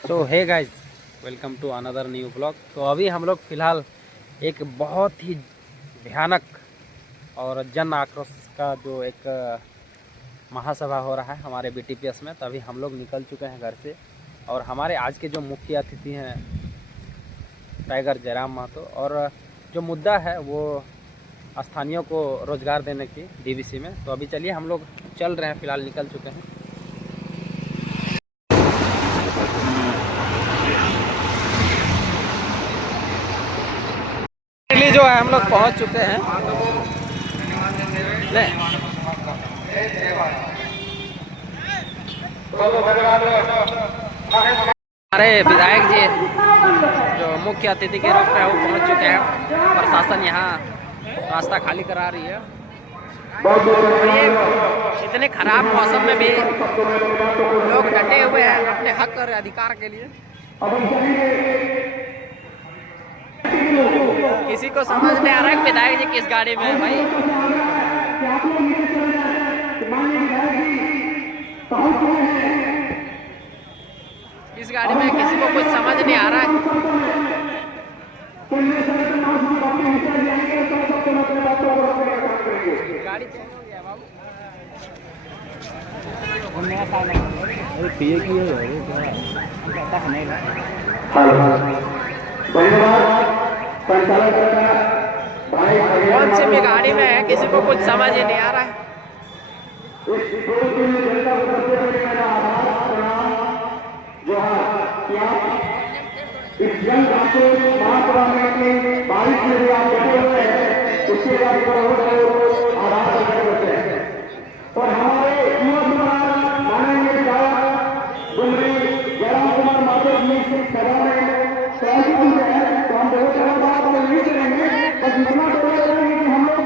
So hey guys, welcome to another new blog. तो अभी हम लोग फ़िलहाल एक बहुत ही भयानक और जन आक्रोश का जो एक महासभा हो रहा है हमारे बीटीपीएस में, तभी हम लोग निकल चुके हैं घर से। और हमारे आज के जो मुख्य अतिथि हैं टाइगर जयराम महतो, और जो मुद्दा है वो स्थानीयों को रोज़गार देने की डीवीसी में। तो अभी चलिए हम लोग चल रहे हैं, फ़िलहाल निकल चुके हैं। जो है हम लोग पहुंच चुके हैं। हमारे विधायक जी जो मुख्य अतिथि के रूप में वो पहुंच चुके हैं। प्रशासन यहाँ रास्ता खाली करा रही है। और ये इतने खराब मौसम में भी लोग डटे हुए हैं अपने हक और अधिकार के लिए। किसी को समझ नहीं आ रहा है विधायक जी किस गाड़ी में है भाई। इस गाड़ी में किसी को कुछ समझ नहीं आ रहा है। गाड़ी चेंज हो गया बाबू। कौन सी भी गाड़ी में है किसी को कुछ समझ ही नहीं आ रहा है। और हमारे माननीय जयराम कुमार महतो जी से सभा में तो हम बहुत सारा बात नहीं करेंगे, बस इतना करेंगे कि हम लोग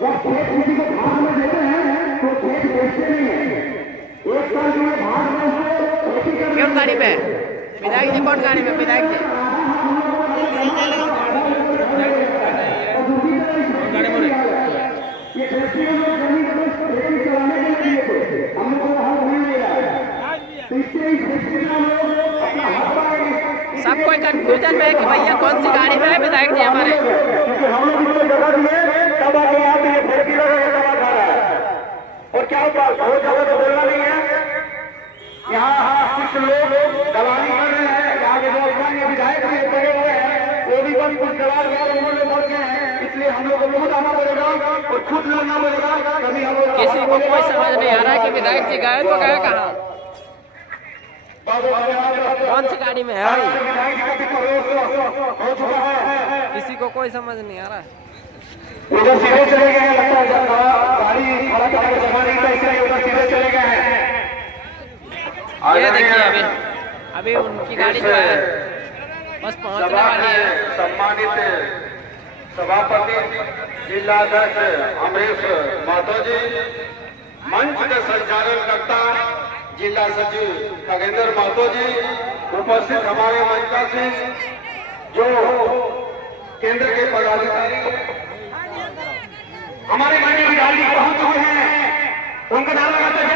जब खेत किसी को भाग में देते हैं तो खेत बेचते नहीं है। एक साल के लिए भाग में क्यों गाड़ी में विधायक जी? कौन गाड़ी में विधायक जी? सब कोई कंफ्यूजन में है कि भैया कौन सी गाड़ी में है विधायक जी हमारे। और क्या बहुत ज्यादा तो बोलना नहीं है। यहाँ कुछ लोग दलाली कर रहे हैं। यहाँ के जो स्थानीय विधायक भी लगे हुए हैं वो भी कुछ दलाल उन्होंने बोल के हैं, इसलिए हम लोग को बहुत आना पड़ेगा और खुद लड़ना पड़ेगा। कभी हम लोग किसी को कोई समझ नहीं आ रहा है कि विधायक जी गए तो गए कहाँ, कौन सी गाड़ी में है भाई। किसी को कोई समझ नहीं आ रहा है। उधर सीधे चले गए, लगता है गाड़ी इसलिए उधर सीधे चले गए हैं। ये देखिए अभी उनकी गाड़ी जो है बस पहुंचने वाली है। सम्मानित सभापति जिलाध्यक्ष अमरीश महतो जी, मंच के संचालन करता जिला सचिव खगेंद्र महतो जी, उपस्थित हमारे मंच से जो केंद्र के पदाधिकारी हमारे माननीय विधायक पहुंच चुके हैं, उनका नाम लगाते हैं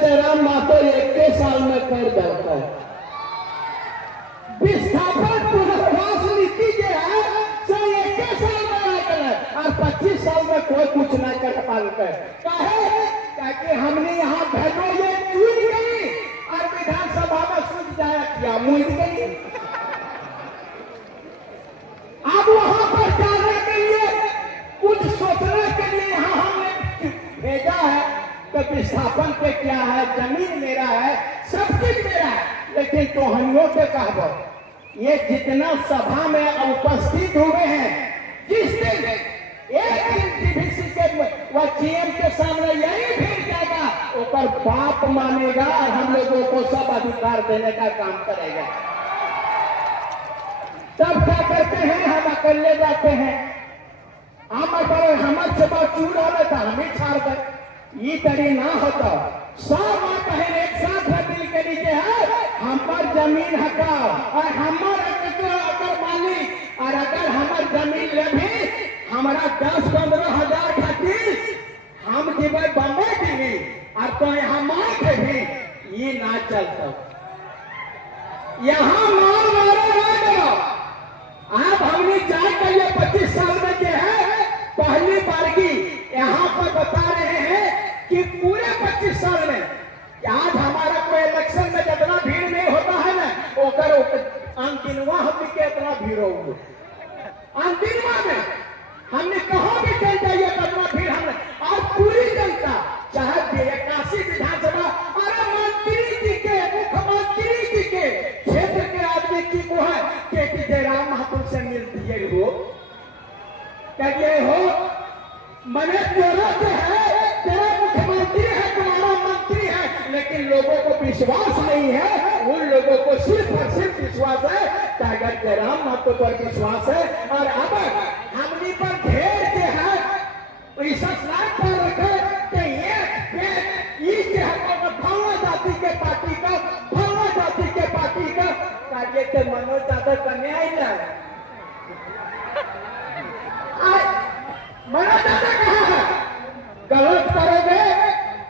जयराम महतो 21 साल में कर बैठता है। विस्थापन पुनर्वास नीति जो है 21 साल में और 25 साल में कोई कुछ नहीं कर पाते। कि हमने यहाँ भेजो ये चूज गई और विधानसभा में सुन जाया किया मुझ गई। अब वहां पर जाने के लिए कुछ सोचने के लिए यहाँ हमने का विस्थापन पे क्या है, जमीन मेरा है, सब कुछ मेरा है। लेकिन टोहनियों पे कहबो, ये जितना सभा में उपस्थित हुए हैं, जिस दिन एक दिन डीवीसी के व सीएम के सामने यही भीड़ जाएगा, ऊपर बाप मानेगा और हम लोगों को सब अधिकार देने का काम करेगा। तब क्या करते हैं, हम अकेले जाते हैं, हम अगर हमारे से बात चूर हो तो हम ही छाड़ दे। ये तरी ना होता, सब बहन एक साथ मिल के नीचे है, हमार जमीन हटाओ और हमार अगर मालिक और अगर हमार जमीन ले भी हमारा 10-15 हजार खातिर हम जीवे बम्बई दीवी और तो यहाँ मार भी ये ना चलता। यहाँ मार मारो आप हमने जाए करिए 25 साल में जो है पहली बार की यहाँ पर बता रहे हैं कि पूरे 25 साल में आज हमारा कोई इलेक्शन में जितना भीड़ नहीं होता है ना, ओकर अंतिमवा हमने के इतना भीड़ होगा। अंतिमवा में हमने कहा भी चल जाइए कितना भीड़ हमने, और पूरी जनता चाहे 81 विधानसभा और मंत्री जी के, मुख्यमंत्री जी के क्षेत्र के आदमी की को है कि जयराम महतो से मिल दिए हो, कहिए हो मने जरूरत है, तेरा मुख्यमंत्री है, तुम्हारा मंत्री है, लेकिन लोगों को विश्वास नहीं है। उन लोगों को सिर्फ और सिर्फ विश्वास है टाइगर जयराम महतो पर विश्वास है। और अब हमने पर ढेर के है पैसा लाख पर रखे तो ये भावा जाति के पार्टी का, भावा जाति के पार्टी का कार्य के मनोज ज्यादा करने आई ना, मनोज ज्यादा कहा है गलत करोगे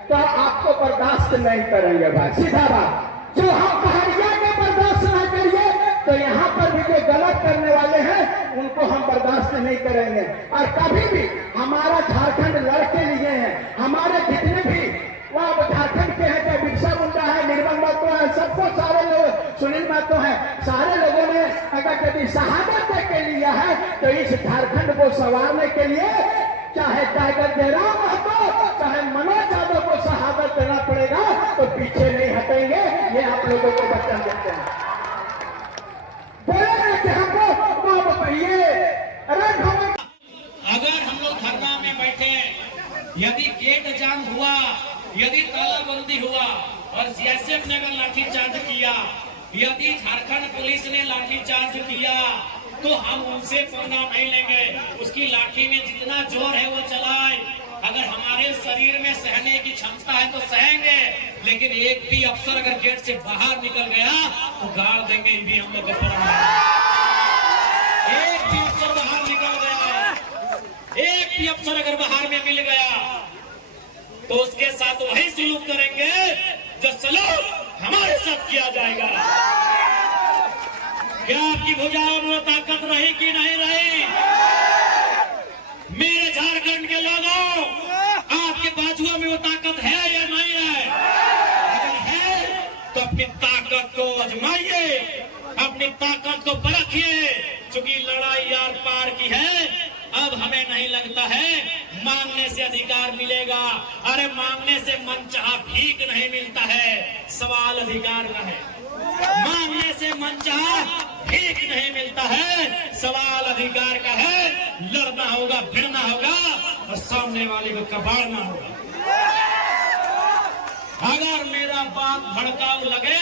तो आपको बर्दाश्त नहीं करेंगे भाई, सीधा बात। जो हम पहाड़िया के बर्दाश्त ना करिए तो यहाँ पर भी जो गलत करने वाले हैं उनको हम बर्दाश्त नहीं करेंगे। और कभी भी हमारा झारखंड लड़के लिए हैं, हमारे जितने भी वह झारखंड के हैं, चाहे बिरसा मुंडा है, निर्मल महतो है, सबको सारे लोग, सुनील महतो है, सारे लोगों ने अगर कभी शहादत के लिया है तो इस झारखंड को संवारने के लिए चाहे टाइगर जयराम महतो, चाहे मनोज यादव को शहादत देना पड़ेगा, तो पीछे नहीं हटेंगे। ये आप लोगों को वचन देते हैं। बोले कि हमको ये अगर हम लोग धरना में बैठे, यदि गेट जाम हुआ, यदि तालाबंदी हुआ और सीआरपीएफ ने अगर लाठीचार्ज किया, यदि झारखंड पुलिस ने लाठीचार्ज किया तो हम उनसे पंगा नहीं लेंगे। उसकी लाठी में जितना जोर है वो चलाए, अगर हमारे शरीर में सहने की क्षमता है तो सहेंगे, लेकिन एक भी अफसर अगर गेट से बाहर निकल गया तो गाड़ देंगे। ये भी हम लोग का परंपरा है। एक भी अफसर बाहर निकल गया, एक भी अफसर अगर बाहर में मिल गया तो उसके साथ वही सलूक करेंगे जो सलूक हमारे साथ किया जाएगा। क्या आपकी भुजाओं में ताकत रही कि नहीं रही? मेरे झारखंड के लोगों, आपके बाजुओं में वो ताकत है या नहीं है? अगर है तो अपनी ताकत को आजमाइए, अपनी ताकत को परखिए, क्योंकि लड़ाई यार पार की है। अब हमें नहीं लगता है मांगने से अधिकार मिलेगा। अरे मांगने से मनचाहा भीख नहीं मिलता है, सवाल अधिकार का है। मांगने से मनचाहा भीख नहीं मिलता है, सवाल अधिकार का है। लड़ना होगा, भिड़ना होगा और सामने वाले को कबाड़ना होगा। अगर मेरा बात भड़काऊ लगे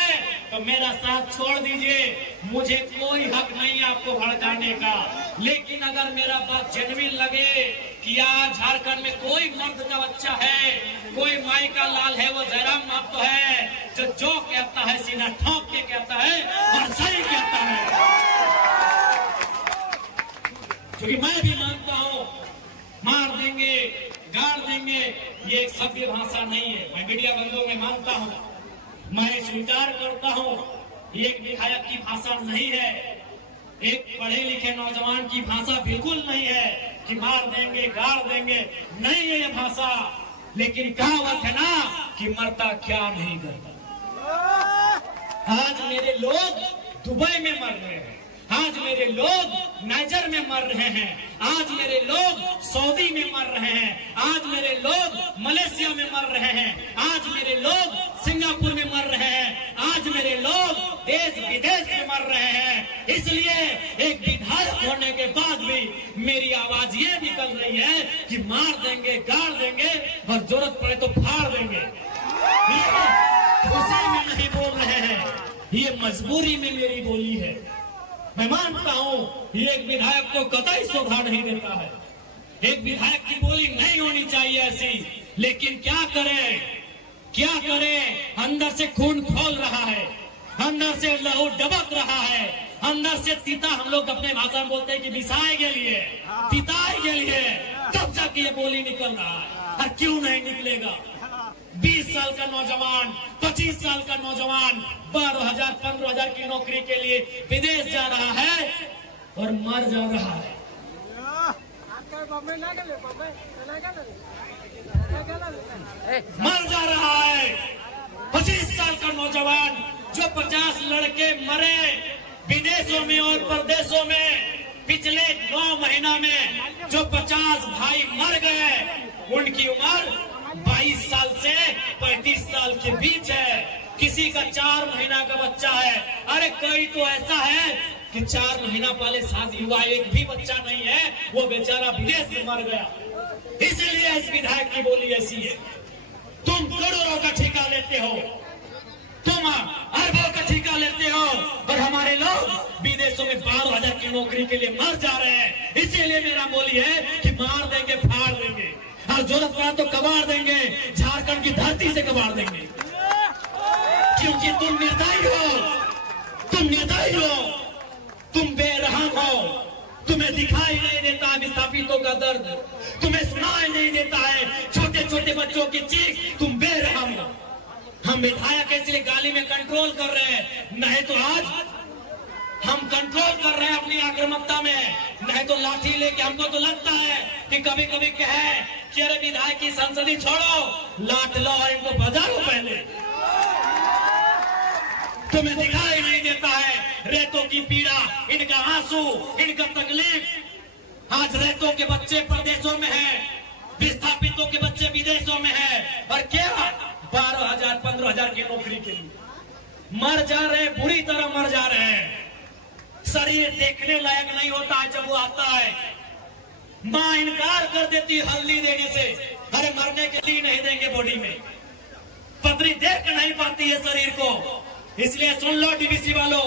तो मेरा साथ छोड़ दीजिए, मुझे कोई हक नहीं आपको भड़काने का। लेकिन अगर मेरा बात जेन्युइन लगे कि आज झारखंड में कोई मर्द का बच्चा है, कोई माई का लाल है, वो जयराम महतो है, जो कहता है सीना ठोक के कहता है और सही कहता है। क्योंकि मैं भी मानता हूँ मार देंगे, गाड़ देंगे, ये एक सभ्य भाषा नहीं है। मैं मीडिया बंधुओं में मानता हूँ, मैं स्वीकार करता हूँ, ये एक विधायक की भाषा नहीं है, एक पढ़े लिखे नौजवान की भाषा बिल्कुल नहीं है कि मार देंगे, गाड़ देंगे, नहीं है ये भाषा। लेकिन कहावत है ना कि मरता क्या नहीं करता। आज मेरे लोग दुबई में मर रहे हैं, आज मेरे लोग नाइजर में मर रहे हैं, आज मेरे लोग सऊदी में मर रहे हैं, आज मेरे लोग मलेशिया में मर रहे हैं, आज मेरे लोग सिंगापुर में मर रहे हैं, आज मेरे लोग देश विदेश में मर रहे हैं। इसलिए एक विधायक होने के बाद भी मेरी आवाज ये निकल रही है कि मार देंगे, गाड़ देंगे और जरूरत पड़े तो फाड़ देंगे। ये खुशी में नहीं बोल रहे हैं, ये मजबूरी में मेरी बोली है। मैं मानता हूं ये एक विधायक को कतई शोभा नहीं देता है, एक विधायक की बोली नहीं होनी चाहिए ऐसी, लेकिन क्या करें, क्या करें, अंदर से खून खोल रहा है, अंदर से लहू डबक रहा है, अंदर से तीता, हम लोग अपने भाषा में बोलते हैं कि बिसाए के लिए, तिताए के लिए, तब जाके ये बोली निकल रहा है। और क्यों नहीं निकलेगा? 20 साल का नौजवान, 25 साल का नौजवान 12,000 15,000 की नौकरी के लिए विदेश जा रहा है और मर जा रहा है। मर जा रहा है 25 साल का नौजवान, जो 50 लड़के मरे विदेशों में और प्रदेशों में पिछले 9 महीना में, जो 50 भाई मर गए, उनकी उम्र 22 साल से 35 साल के बीच है। किसी का 4 महीना का बच्चा है, अरे कोई तो ऐसा है कि 4 महीना पहले शादी हुआ, एक भी बच्चा नहीं है, वो बेचारा विदेश में मर गया। इसलिए इस विधायक की बोली ऐसी है, तुम करोड़ों का ठेका लेते हो, तुम अरबों का ठेका लेते हो, और हमारे लोग विदेशों में 12,000 की नौकरी के लिए मर जा रहे हैं। इसीलिए मेरा बोली है कि मार देंगे, फाड़ देंगे, और जरूरत पड़ा तो कबाड़ देंगे, झारखंड की धरती से कबाड़ देंगे। क्योंकि तुम निर्दयी हो, तुम निर्दयी हो, तुम बेरहम हो, तुम्हें दिखाई नहीं देता है विस्थापितों का दर्द, तुम्हें सुनाई नहीं देता है छोटे छोटे बच्चों की चीख, तुम बेरहम हो। हम विधायक इसलिए गाली में कंट्रोल कर रहे हैं, नहीं तो आज हम कंट्रोल कर रहे हैं अपनी आक्रामकता में, नहीं तो लाठी लेके हमको तो लगता है कि कभी कभी कहे कि अरे विधायक की संसदी छोड़ो, लाठ लो और इनको बजाओ पहले। तुम्हें दिखाई नहीं देता है रेतों की पीड़ा, इनका आंसू, इनका तकलीफ। आज रेतों के बच्चे प्रदेशों में हैं, विस्थापितों के बच्चे विदेशों में हैं, और क्या 12,000 15,000 की नौकरी के लिए मर जा रहे हैं, बुरी तरह मर जा रहे हैं। शरीर देखने लायक नहीं होता है जब वो आता है, माँ इनकार कर देती हल्दी देने से, अरे मरने के लिए नहीं देंगे बॉडी में, पतरी देख नहीं पाती है शरीर को। इसलिए सुन लो डीवीसी वालों,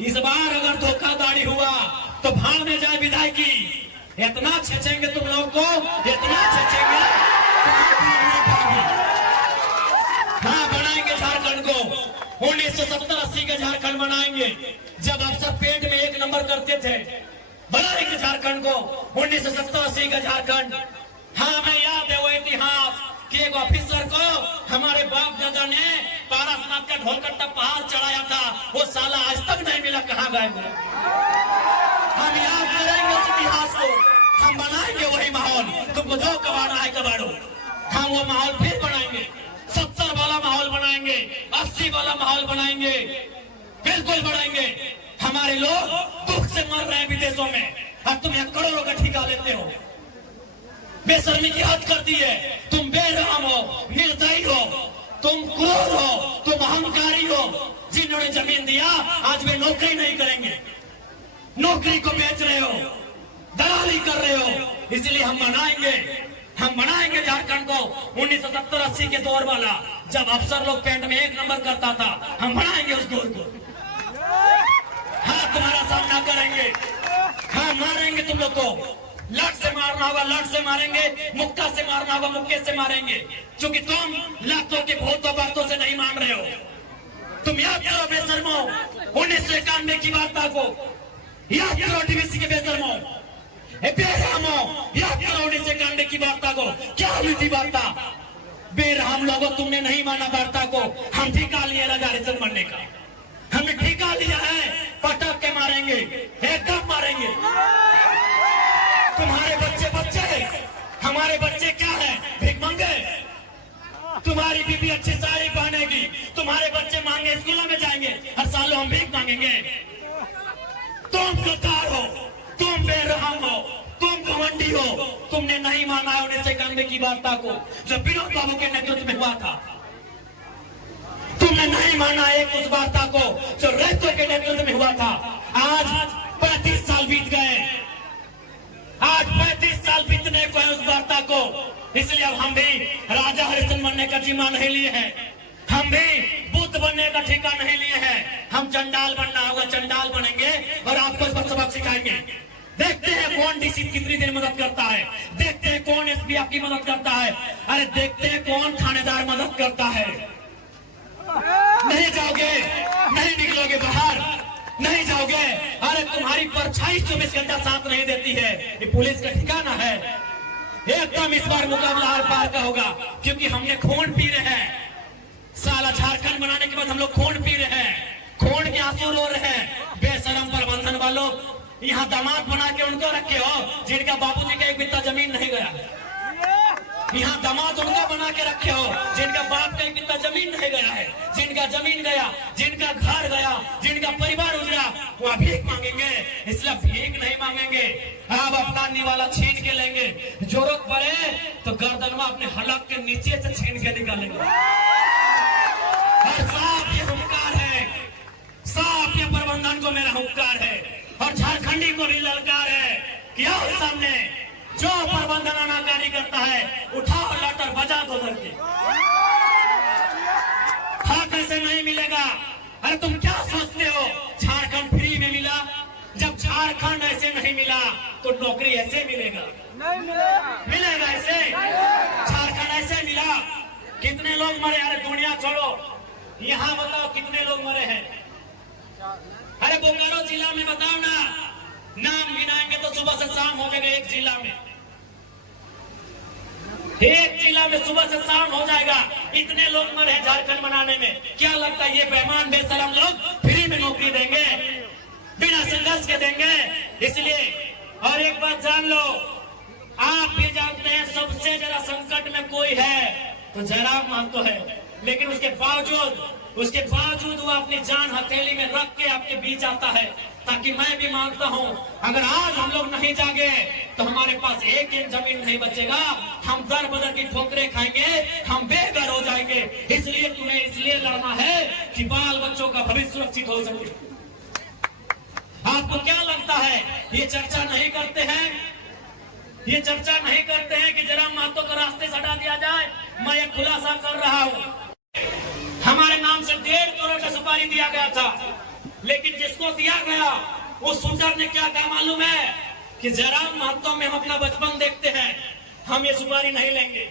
इस बार अगर धोखाधड़ी हुआ तो भाड़ में जाए विधायकी, इतना छेचेंगे तुम लोग को, इतना छेचेंगे। हाँ, बनाएंगे झारखंड को, 1970-80 का झारखंड बनाएंगे, जब अफसर पेट में 1 नंबर करते थे। बनाएंगे झारखंड को, 1970-80 का झारखंड। हाँ, हमें याद है वो इतिहास कि एक ऑफिसर को हमारे बाप दादा ने पारासनाथ का ढोलकट्टा पहाड़ चढ़ाया था, वो साला आज तक नहीं मिला, कहाँ गए? हम याद करेंगे उस इतिहास को, हम बनाएंगे वही माहौल। तुमको जो कबाड़ना है कबाड़ो, हम वो माहौल फिर बनाएंगे, 70 वाला माहौल बनाएंगे, 80 वाला माहौल बनाएंगे, बिल्कुल बनाएंगे। हमारे लोग दुख से मर रहे हैं विदेशों में, और तुम यहाँ करोड़ों का ठेका लेते हो। बेशर्मी की हद कर दी है, तुम बेरहम हो, निर्दयी हो, तुम क्रूर हो, तुम अहंकारी हो। जिन्होंने जमीन दिया आज वे नौकरी नहीं करेंगे, नौकरी को बेच रहे हो, दलाली कर रहे हो। इसलिए हम बनाएंगे झारखंड को 1970-80 के दौर वाला, जब अफसर लोग पेट में 1 नंबर करता था, हम बनाएंगे उस दौर को। हाँ, तुम्हारा सामना करेंगे, हाँ मारेंगे तुम लोग को, लट से मारना होगा लट से मारेंगे, मुक्का से मारना होगा मुक्के से मारेंगे, क्योंकि तुम लातों के भूतों बातों से नहीं मान रहे हो। तुम याद करो बेशर्मो 1991 की वार्ता को, याद करो डीवीसी के बेशर्मो, बेरहमो, याद करो 1991 की वार्ता को। क्या हुई थी वार्ता? बेरहम लोगों, तुमने नहीं माना वार्ता को। हम ठेका लिए रिजर्वेशन बनने का, हमने ठेका लिया है, पटक के मारेंगे, एकदम मारेंगे। तुम्हारे बच्चे हमारे बच्चे क्या है? भीख मंगे। तुम्हारी बीबी अच्छी साड़ी पहनेगी, तुम्हारे बच्चे मांगे स्कूलों में जाएंगे, हर साल हम भीख मांगेंगे। तुम गद्दार हो, तुम तुम बेरहम हो, तुम घमंडी हो, तुमने नहीं माना 1991 की वार्ता को जो विनोद बाबू के नेतृत्व में हुआ था। तुमने नहीं माना एक उस वार्ता को जो रैतो के नेतृत्व में हुआ था। आज 35 साल बीत गए, आज 35 साल बीतने को है उस वार्ता को। इसलिए अब हम भी राजा हरिश्चंद्र बनने का जिम्मा नहीं लिए हैं, हम भी बुद्ध बनने का ठेका नहीं लिए हैं। हम चंडाल बनना होगा, चंडाल बनेंगे और आपको इस पर सबक सिखाएंगे। देखते हैं कौन डीसी कितनी देर मदद करता है, देखते हैं कौन एसपी आपकी मदद करता है, अरे देखते हैं कौन थानेदार मदद करता है। नहीं जाओगे, नहीं निकलोगे बाहर, नहीं जाओगे। अरे तुम्हारी परछाई 24 घंटा साथ नहीं देती है, ये पुलिस का ठिकाना है। एकदम इस बार मुकाबला आर पार का होगा, क्योंकि हमने खून पी रहे हैं। साला झारखंड बनाने के बाद हम लोग खून पी रहे हैं, खून के आंसू रो रहे हैं। बेशरम प्रबंधन वालों, यहाँ दामाद बना के उनको रखे हो जिनका बाबूजी का एक बित्ता जमीन नहीं गया। यहाँ दामाद उनका बना के रखे हो जिनका बाप का एक बित्ता जमीन नहीं गया है। जिनका जमीन गया, जिनका घर गया, जिनका परिवार उजड़ा, वो भीख मांगेंगे। इसलिए भीख नहीं मांगेंगे, अब अपना निवाला छीन के लेंगे। जरूरत पड़े तो गर्दनवा अपने हलक के नीचे से छीन के निकालेंगे। और साफ ये हुंकार है, साफ ये प्रबंधन को मेरा हुंकार है और झारखंडी को भी ललकार है कि आओ सामने, जो प्रबंधन अनाकारी करता है उठाओ लटर बजा दो करके। हाँ, कैसे नहीं मिलेगा? अरे तुम क्या सोचते हो झारखंड फ्री में मिला? जब झारखंड ऐसे नहीं मिला तो नौकरी ऐसे मिलेगा? नहीं मिलेगा ऐसे। झारखंड ऐसे मिला, कितने लोग मरे? अरे दुनिया छोड़ो, यहाँ बताओ कितने लोग मरे हैं? अरे बोकारो जिला में बताओ ना, नाम गिनाएंगे तो सुबह से शाम हो जाएगा। एक जिला में सुबह से शाम हो जाएगा। इतने लोग मरे हैं झारखंड बनाने में। क्या लगता है ये बेईमान बेशरम लोग फ्री में नौकरी देंगे, बिना संघर्ष के देंगे? इसलिए और एक बात जान लो, आप भी जानते हैं सबसे ज्यादा संकट में कोई है तो जयराम महतो है, लेकिन उसके बावजूद वो अपनी जान हथेली में रख के आपके बीच आता है। ताकि मैं भी मांगता हूँ, अगर आज हम लोग नहीं जागे तो हमारे पास एक इंच जमीन नहीं बचेगा। हम दर बदर की ठोकरें खाएंगे, हम बेघर हो जाएंगे। इसलिए तुम्हें इसलिए लड़ना है कि बाल बच्चों का भविष्य सुरक्षित हो सके। आपको क्या लगता है ये चर्चा नहीं करते हैं? ये चर्चा नहीं करते हैं कि जयराम महतो को रास्ते से हटा दिया जाए? मैं ये खुलासा कर रहा हूँ, हमारे नाम से 1.5 करोड़ का सुपारी दिया गया था, लेकिन जिसको दिया गया उस शूटर ने क्या कहा मालूम है? कि जयराम महतो में हम अपना बचपन देखते हैं, हम ये सुपारी नहीं लेंगे।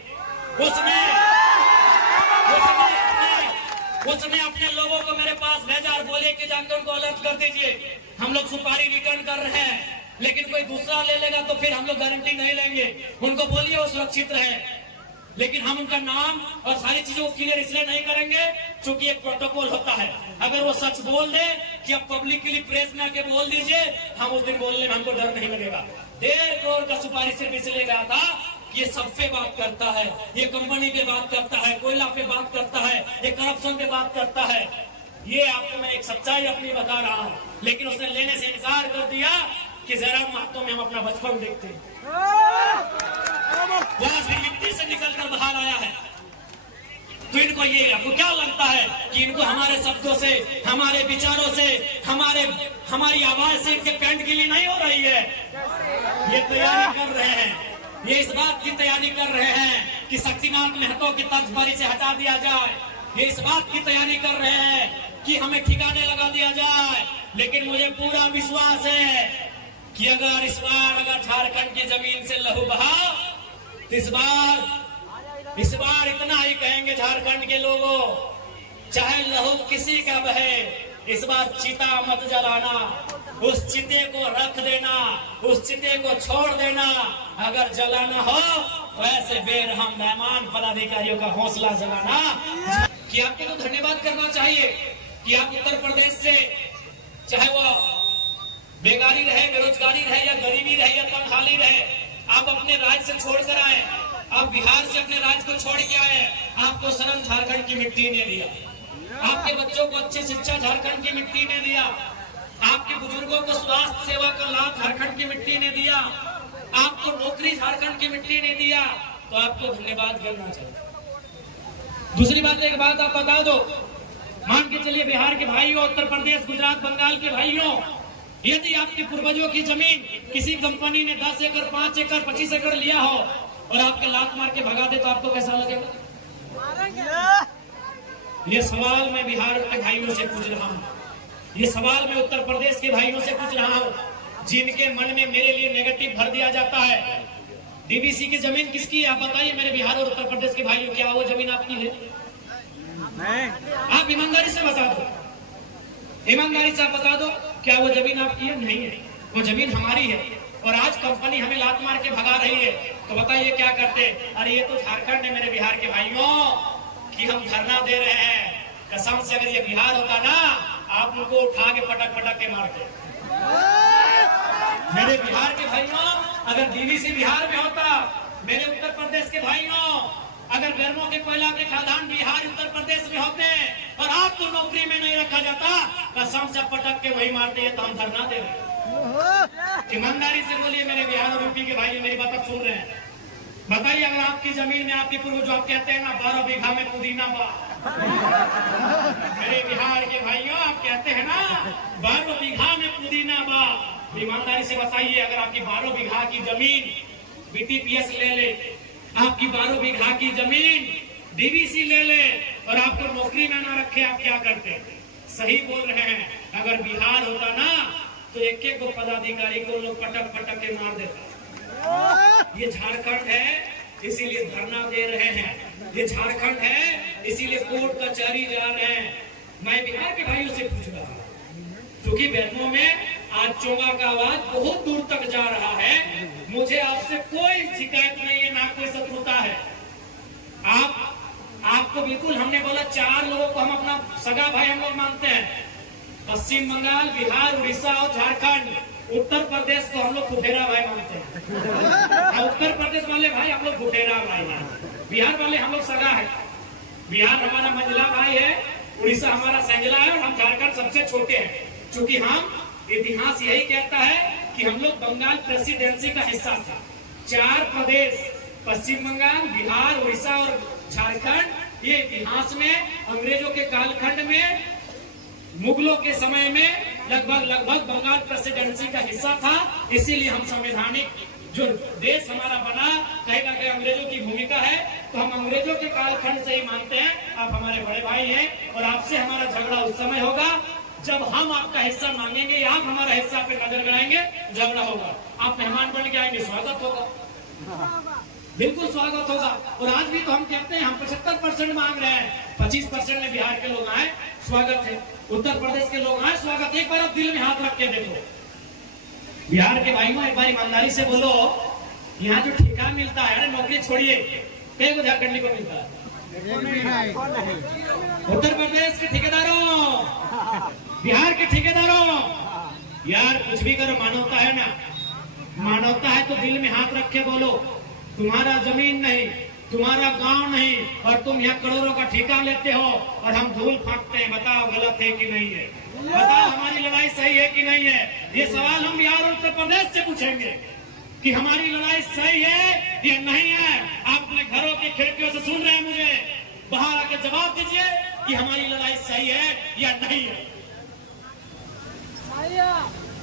उसने अपने लोगों को मेरे पास भेजा और बोले कि जाकर उनको अलर्ट कर दीजिए, हम लोग सुपारी रिटर्न कर रहे हैं, लेकिन कोई दूसरा ले लेगा तो फिर हम लोग गारंटी नहीं लेंगे। उनको बोलिए वो सुरक्षित रहे, लेकिन हम उनका नाम और सारी चीजों को क्लियर इसलिए नहीं करेंगे क्योंकि एक प्रोटोकॉल होता है। अगर वो सच बोल दे कि अब पब्लिकली प्रेस में आके बोल दीजिए, हम उस दिन बोलने में हमको डर नहीं लगेगा। 1.5 करोड़ का सुपारी सिर्फ इसलिए गया था ये सब पे बात करता है, ये कंपनी पे बात करता है, कोयला पे बात करता है, ये करप्शन पे बात करता है। ये आपको मैं एक सच्चाई अपनी बता रहा हूँ, लेकिन उसने लेने से इनकार कर दिया कि जयराम महतो में हम अपना बचपन देखते हैं। वहां से मिट्टी से निकलकर बाहर आया है। तो इनको ये, आपको क्या लगता है कि इनको हमारे शब्दों से, हमारे विचारों से, हमारी आवाज से इनके पैंट गिली नहीं हो रही है? ये तैयारी कर रहे हैं, ये इस बात की तैयारी कर रहे हैं कि शक्तिमान महतो की तर्जबारी से हटा दिया जाए। ये इस बात की तैयारी कर रहे हैं कि हमें ठिकाने लगा दिया जाए। लेकिन मुझे पूरा विश्वास है कि अगर इस बार झारखंड की जमीन से लहू बहा तो इस बार इतना ही कहेंगे झारखंड के लोगों, चाहे लहू किसी का बहे, इस बार चिता मत जलाना, उस चिते को रख देना, उस चिते को छोड़ देना। अगर जलाना हो तो ऐसे बेरहम मेहमान पदाधिकारियों का हौसला जलाना। कि आपको तो धन्यवाद करना चाहिए कि आप उत्तर प्रदेश से, चाहे वो बेकारी रहे, बेरोजगारी रहे या गरीबी रहे या तंगहाली रहे, आप अपने राज्य से छोड़कर आए, आप बिहार से अपने राज्य को छोड़ के आए। आपको शरण झारखंड की मिट्टी ने दिया, आपके बच्चों को अच्छी शिक्षा झारखंड की मिट्टी ने दिया। आपके बुजुर्गों को स्वास्थ्य सेवा का लाभ झारखंड की मिट्टी ने दिया, आपको नौकरी झारखंड की मिट्टी ने दिया, तो आपको धन्यवाद करना चाहिए। दूसरी बात, एक बात आप बता दो, मान के चलिए बिहार के भाइयों, उत्तर प्रदेश, गुजरात, बंगाल के भाइयों, यदि आपके पूर्वजों की जमीन किसी कंपनी ने 10 एकड़, 5 एकड़, 25 एकड़ लिया हो और आपके लात मार के भगा दे, तो आपको कैसा लगेगा? ये सवाल मैं बिहार के भाइयों से पूछ रहा हूँ, ये सवाल मैं उत्तर प्रदेश के भाइयों से पूछ रहा हूँ, जिनके मन में मेरे लिए नेगेटिव भर दिया जाता है। डीवीसी की जमीन किसकी है? आप बताइए मेरे बिहार और उत्तर प्रदेश के भाइयों, क्या वो जमीन आपकी है? आप ईमानदारी से बता दो, ईमानदारी से आप बता दो, क्या वो जमीन आपकी है? नहीं है, वो जमीन हमारी है। और आज कंपनी हमें लात मार के भगा रही है, तो बताइए क्या करते? अरे ये तो झारखंड है मेरे बिहार के भाइयों, कि हम धरना दे रहे हैं। कसम से अगर ये बिहार होता ना, आप उनको उठा के पटक पटक के मारते। मेरे बिहार के भाइयों, अगर डीवीसी बिहार में होता, मेरे उत्तर प्रदेश के भाइयों, अगर गर्मों के कोयला के खदान बिहार उत्तर प्रदेश में होते और आपको नौकरी में नहीं रखा जाता, कसम से पटक के वही मारते हैं, तो हम धरना दे रहे। ईमानदारी से बोलिए मेरे बिहार और यूपी के भाई, मेरी बात आप सुन रहे हैं? बताइए, अगर आपकी जमीन में आपके पूर्वज जो आप कहते हैं ना 12 बीघा में पुदीना बा, मेरे बिहार के भाइयों आप कहते हैं ना 12 बीघा में पुदीना बा, ईमानदारी से बताइए, अगर आपकी 12 बीघा की जमीन बीटीपीएस ले ले, आपकी 12 बीघा की जमीन डीवीसी ले ले और आपको नौकरी में ना रखे, आप क्या करते? सही बोल रहे हैं, अगर बिहार होता ना, तो एक एक को पदाधिकारी को लोग पटक पटक के मार देते। ये झारखंड है, इसीलिए धरना दे रहे हैं। ये झारखंड है, इसीलिए कोर्ट कचहरी जा रहे हैं। मैं बिहार के भाइयों से पूछ रहा हूँ, क्योंकि बहनों में आज चोंगा का आवाज बहुत दूर तक जा रहा है। मुझे आपसे कोई शिकायत नहीं है, ना कोई शत्रुता है। आपको बिल्कुल, हमने बोला 4 लोगों को हम अपना सगा भाई हम लोग मानते हैं, पश्चिम बंगाल, बिहार, उड़ीसा और झारखंड। उत्तर प्रदेश को हम लोग फुफेरा भाई मानते हैं। उत्तर प्रदेश वाले भाई हम लोग फुफेरा भाई मानते हैं, बिहार वाले हम लोग सगा है। बिहार हमारा मंझला भाई है, उड़ीसा हमारा संजला है, और हम झारखंड सबसे छोटे हैं। क्योंकि हम, इतिहास यही कहता है कि हम लोग बंगाल प्रेसिडेंसी का हिस्सा था। 4 प्रदेश, पश्चिम बंगाल, बिहार, उड़ीसा और झारखंड, ये इतिहास में अंग्रेजों के कालखंड में, मुगलों के समय में लगभग बंगाल प्रेसिडेंसी का हिस्सा था। इसीलिए हम संवैधानिक जो देश हमारा बना, कहीं ना कहीं अंग्रेजों की भूमिका है, तो हम अंग्रेजों के कालखंड से ही मानते हैं। आप हमारे बड़े भाई हैं और आपसे हमारा झगड़ा उस समय होगा जब हम आपका हिस्सा मांगेंगे या आप हमारा हिस्सा पे नजर गड़ाएंगे, झगड़ा होगा। आप मेहमान बन के आएंगे, स्वागत होगा, बिल्कुल स्वागत होगा। और आज भी तो हम कहते हैं, हम 75% मांग रहे हैं, 25% में बिहार के लोग आए, स्वागत है। उत्तर प्रदेश के लोग आए, स्वागत। एक बार आप दिल में हाथ रख के देखो, बिहार के भाइयों एक बार ईमानदारी से बोलो, यहाँ जो ठेका मिलता है, अरे नौकरी छोड़िए, कई को झारखंड को मिलता है। उत्तर प्रदेश के ठेकेदारों, बिहार के ठेकेदारों, यार कुछ भी करो, मानवता है ना, मानवता है तो दिल में हाथ रख के बोलो, तुम्हारा जमीन नहीं, तुम्हारा गांव नहीं, और तुम यहाँ करोड़ों का ठेका लेते हो और हम धूल फाँकते हैं। बताओ गलत है कि नहीं है? बताओ हमारी लड़ाई सही है कि नहीं है? ये सवाल हम बिहार और उत्तर प्रदेश से पूछेंगे कि हमारी लड़ाई सही है या नहीं है। आप अपने घरों की खिड़कियों से सुन रहे हैं मुझे, बाहर आके जवाब दीजिए कि हमारी लड़ाई सही है या नहीं है।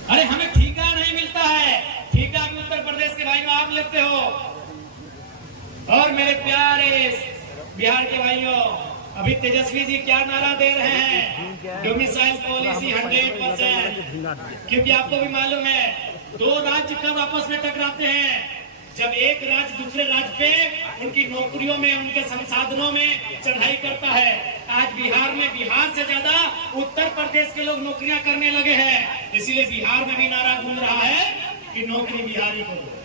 अरे हमें ठेका नहीं मिलता है, ठेका भी उत्तर प्रदेश के भाइयों आप लेते हो। और मेरे प्यारे बिहार के भाइयों, अभी तेजस्वी जी क्या नारा दे रहे हैं? डोमिसाइल पॉलिसी 100%, क्योंकि आपको भी मालूम है 2 राज्य कब आपस में टकराते हैं, जब एक राज्य दूसरे राज्य पे उनकी नौकरियों में, उनके संसाधनों में चढ़ाई करता है। आज बिहार में, बिहार से ज्यादा उत्तर प्रदेश के लोग नौकरियां करने लगे हैं, इसलिए बिहार में भी नारा गूंज रहा है कि नौकरी बिहारी को दो।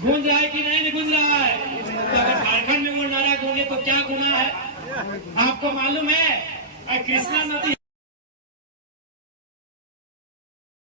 गूंज रहा है कि नहीं गूंज रहा है? तो अगर झारखंड में वो नारा गूंजे तो क्या गुनाह है? आपको मालूम है कृष्णा नदी